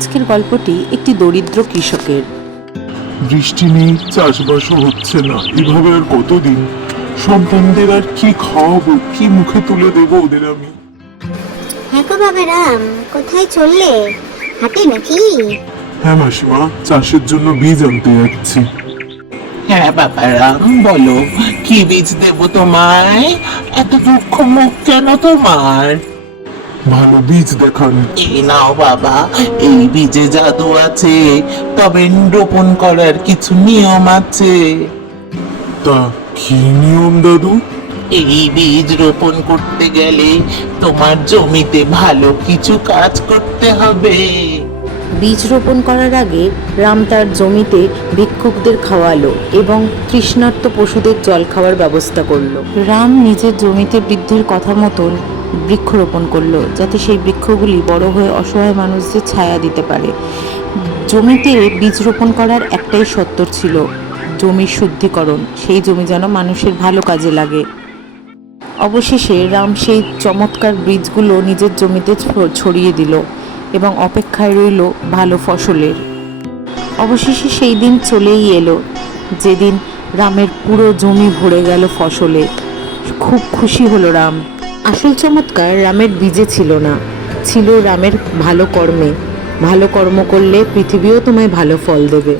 আজকের গল্পটি একটি দরিদ্র কৃষকের। বৃষ্টি নেই, চাষবাসও হচ্ছে না, এভাবে আর কতদিন? সন্তানদের আর কি খাওয়াবো, কি মুখে তুলে দেবো ওদের আমি? হ্যাঁ গো বাবা রাম, কোথায় চললে? হাটে নাকি? হ্যাঁ মাসিমা, চাষের জন্য বীজ আনতে যাচ্ছি। হ্যাঁ বাবারাম, বলো কি বীজ দেবো তোমায়? এত দুঃখ মুখ কেন তোমার? ভালো বীজ দেখান। এই নাও বাবা, এই বীজে জাদু আছে, তবে রোপণ করার কিছু নিয়ম আছে। তা কি নিয়ম দাদু? এই বীজ রোপণ করতে গেলে তোমার জমিতে ভালো কিছু কাজ করতে হবে। বীজ রোপণ করার আগে রাম তার জমিতে ভিক্ষুকদের খাওয়ালো এবং তৃষ্ণার্ত পশুদের জল খাওয়ার ব্যবস্থা করলো। রাম নিজের জমিতে বৃদ্ধের কথা মতন বৃক্ষরোপণ করলো, যাতে সেই বৃক্ষগুলি বড় হয়ে অসহায় মানুষদের ছায়া দিতে পারে। জমিতে বীজ রোপণ করার একটাই শর্ত ছিল, জমির শুদ্ধিকরণ। সেই জমি যেন মানুষের ভালো কাজে লাগে। অবশেষে রাম সেই চমৎকার বীজগুলো নিজের জমিতে ছড়িয়ে দিল এবং অপেক্ষায় রইল ভালো ফসলের। অবশেষে সেই দিন চলেই এলো যেদিন রামের পুরো জমি ভরে গেল ফসলে। খুব খুশি হলো রাম। আসল চমৎকার রামের বীজে ছিল না, ছিল রামের ভালো কর্মে। ভালো কর্ম করলে পৃথিবীও তোমায় ভালো ফল দেবে।